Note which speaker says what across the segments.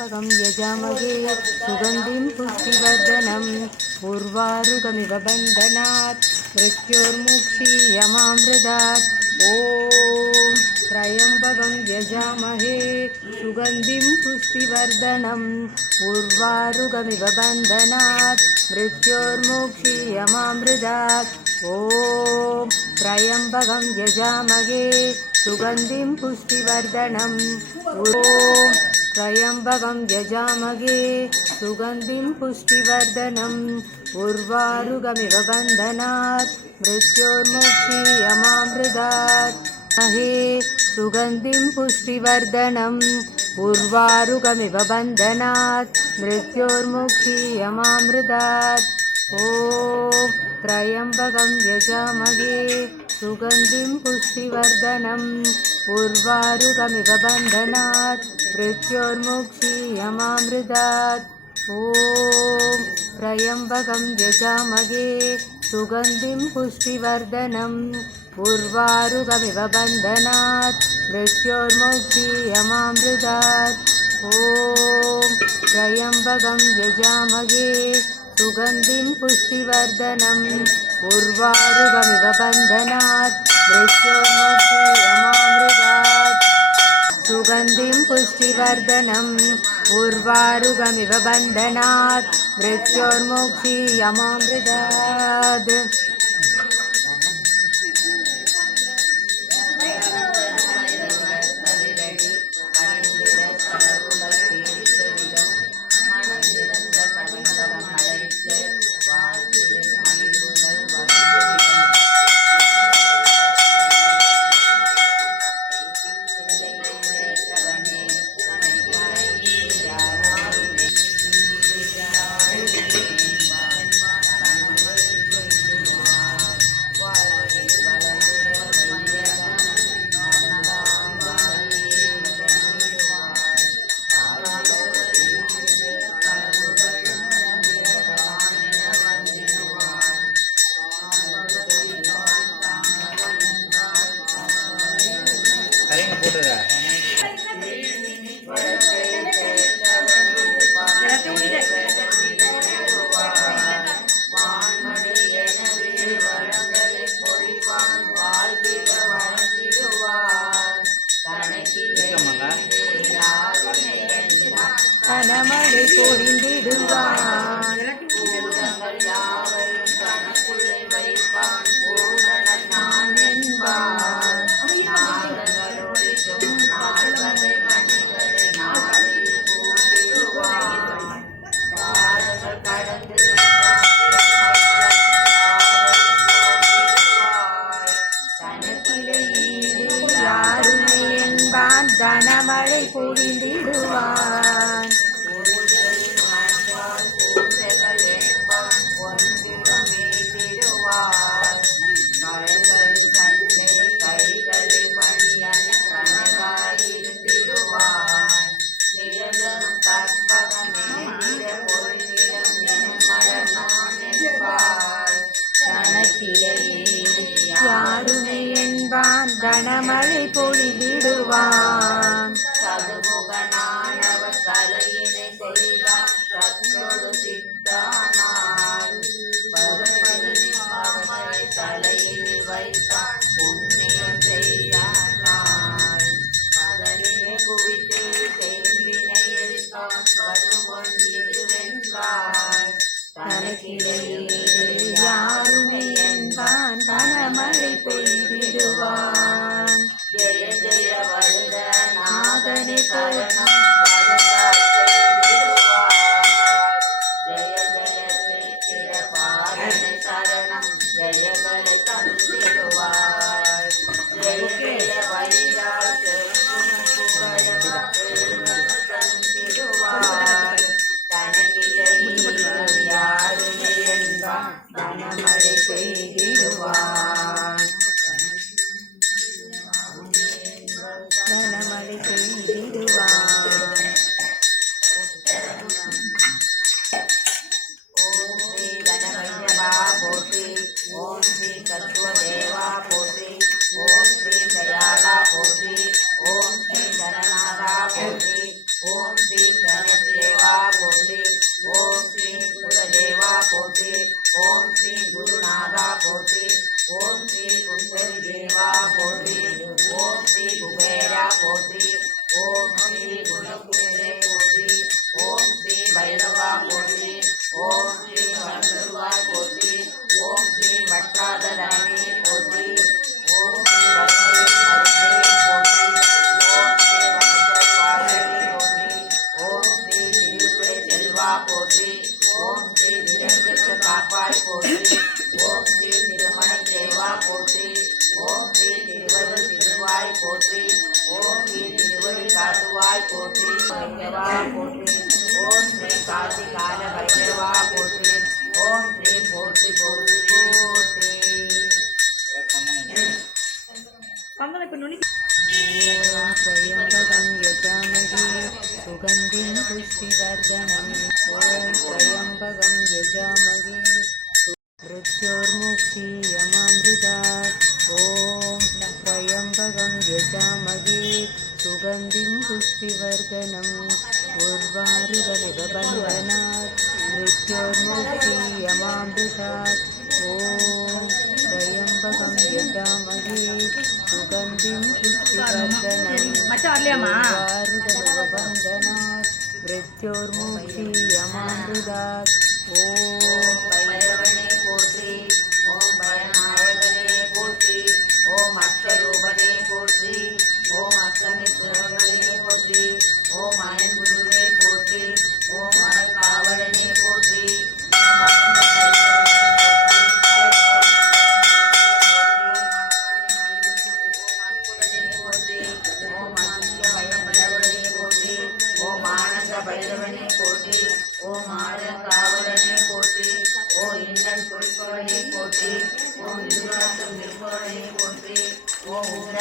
Speaker 1: त्र्यम्बकं यजामहे सुगन्धिं पुष्टिवर्धनम् उर्वारुकमिव बन्धनात् मृत्योर्मुक्षीयमामृदात् ॐ त्र्यम्बकं यजामहे सुगन्धिं पुष्टिवर्धनम् उर्वारुकमिव बन्धनात् मृत्योर्मुक्षीयमामृदात् ॐ त्र्यम्बकं यजामहे सुगन्धिं पुष्टिवर्धनम् ॐ त्र्यम्बकं यजामहे सुगन्धिं पुष्टिवर्धनम् उर्वारुकमिव बन्धनात् मृत्योर्मुक्षीयमामृदात् महे सुगन्धिं पुष्टिवर्धनम् उर्वारुकमिव बन्धनात् मृत्योर्मुक्षीयमामृदात् ॐ त्र्यम्बकं यजामहे सुगन्धिं पुष्टिवर्धनम् उर्वारुकमिव बन्धनात् मृत्योर्मुक्षीयमामृदात् ॐ त्र्यम्बकं यजामहे सुगन्धिं पुष्टिवर्धनम् उर्वारुकमिव बन्धनात् मृत्योर्मुक्षीयमामृदात् ॐ त्र्यम्बकं यजामहे सुगन्धिं पुष्टिवर्धनम् उर्वारुकमिव बन्धनात् मृत्योर्मुक्षीयमामृदात् सुगन्धिं पुष्टिवर्धनम् उर्वारुकमिव बन्धनात्। मृत्योर्मुक्षीयमामृदात् கனமழை பொழிந்தே 杀人了 पुष्वर्धनं ॐ स्वयम्भगं यजामहे। मृत्योर्मुखि ॐ स्वयम्भगं यजामहे। सुगन्धिं पुष्टिवर्धनम्। उर्वारुदलिवन्धनात् मृत्योर्मुक्षीयमामृतात् ॐ स्वयम्भगं यजामहे। सुगन्धिं पुष्टिवर्धनम्।
Speaker 2: पुष्पीवर्धनंदलिवन्धना મૃત્યોર્મુક્ષી અમામૃદાત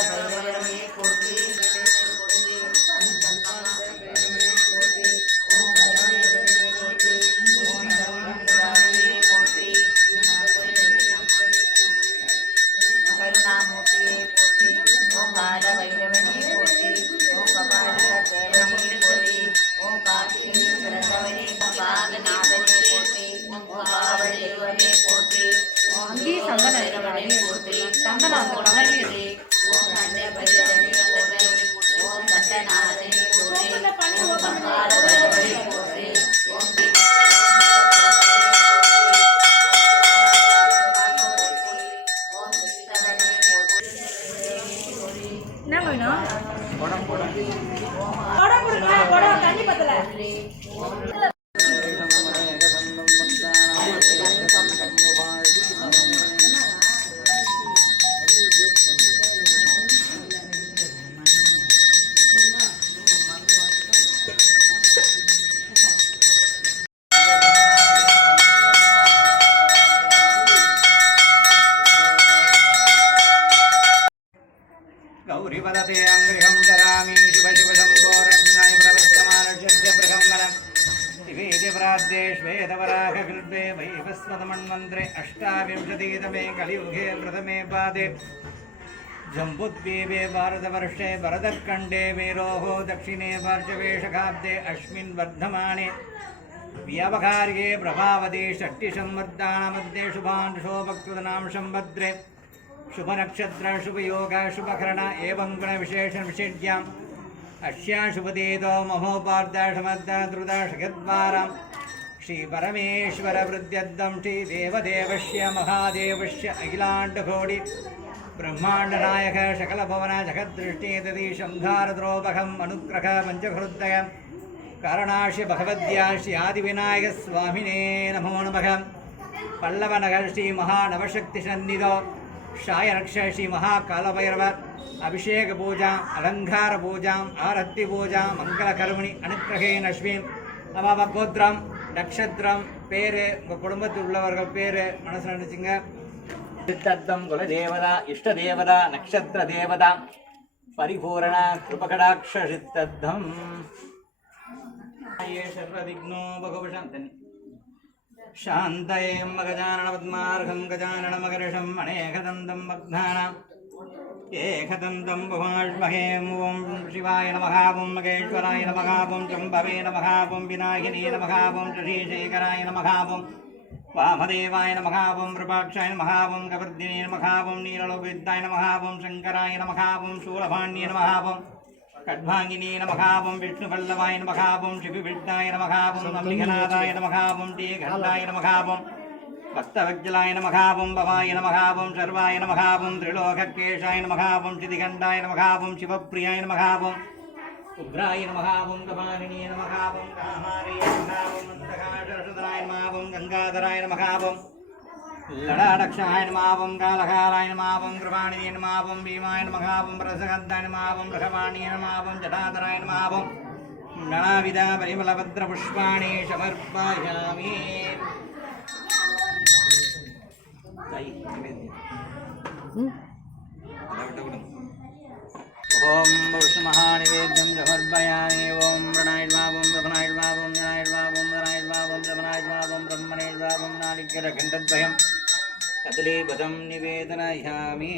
Speaker 2: Never. विंशतितमे कलियुगे प्रथमे पादे। जम्बुद्वीपे भारतवर्षे भरतखंडे वीरोः दक्षिणे पार्श्वे शकाब्दे अस्मिन् वर्धमाने। व्यावकारिके प्रभावते षट्टिसंवृद्धानामध्ये शुभान् शोभक्तुदनां संभद्रे शुभनक्षत्रशुभयोग शुभकरण एवं गुण गुणविशेषविषेड्याम् अस्या शुभदेतो महोपार्दाशमद्दनद्रुतशगद्वाराम् श्रीपरमेश्वरवृद्ध्यर्थं श्रीदेवदेवस्य महादेवस्य अखिलाण्डकोडि ब्रह्माण्डनायक सकलभवन जगद्दृष्टेतति शङ्घारद्रोपकम् अनुग्रह पञ्चहृदय करणाश्य भगवद्या श्री आदिविनायकस्वामिने नमो नमः पल्लवनग श्रीमहानवशक्तिसन्निधो शायरक्ष श्रीमहाकालभैरव अभिषेकपूजा अलङ्कारपूजाम् आरत्यपूजा मङ्गलकर्मिणि अनुग्रहेण श्रीं नमः गोत्रम् பூஜாம் மங்களகர்மணி அனுக்கிரகேன் அஸ்மின் நம்ம கோத்திரம் நட்சத்திரம் பேர் உங்கள் குடும்பத்தில் உள்ளவர்கள் பேர் மனசில் நினச்சிங்க சித்தர்த்தம் குலதேவதா இஷ்டதேவதா நக்ஷத்திர தேவதா பரிபூரண கிருபகடாட்ச சித்தர்த்தம் சர்வவிக்னோ பகவஷம் தனி शान्तये मगजाननपद्मार्हं गजाननमकर्षम् अनेकदन्तं मग्नानाम् ఏకదంతం భువాష్మహే ఓం శివాయ నమ ఓం మగేశ్వరాయ నమ ఓం చంబవే నమ ఓం వినాయకినే నమ ఓం శశిశేఖరాయ నమ ఓం వామదేవాయ నమ ఓం రూపాక్షాయ నమ ఓం కవర్ధినే నమ ఓం నీలలోకిద్దాయ నమ ఓం శంకరాయ నమ ఓం శూలభాణ్యే నమ ఓం ఖడ్భాంగినే నమఃావం విష్ణువల్లవాయ నమఃావం శిపివిద్దాయ నమఃావం నమ్లిఘనాథాయ నమఃావం ഭക്തവജ്ജലായ നമഹാപം ഭവായ നമഹാപം ശർവായ നമഹാപം ത്രിലോകക്കേശായ നമഹാപം ശ്രീതികണ്ഠായ നമഹാപം ശിവപ്രിയായ നമഹാപം ഉഗ്രായ നമഹാപം കപാലിനിയ നമഹാപം കാമാരയ നമഹാപം മന്ദകാശരസുതനായ ഗംഗാധരായ നമഹാപം ലടാടക്ഷായ നമാപം കാലഹാരായ നമാപം കൃപാണിയ നമാപം ഭീമായ നമഹാപം പ്രസഹന്തായ നമാപം ബൃഹവാണിയ നമാപം ജടാധരായ നമാപം ഗണാവിധ പരിമളഭദ്രപുഷ്പാണി സമർപ്പയാമേ ఓం విష్ణుమహానివేద్యం సమర్పయామి ఓం ప్రణాయిడ్వాబం జపనాయిడ్వాబం జనాయిడ్వాబం జనాయిడ్వాబం జపనాయిడ్వాబం బ్రహ్మణైడ్వాబం నాడిగ్యర ఘంటద్వయం కదలీపదం నివేదనయామి.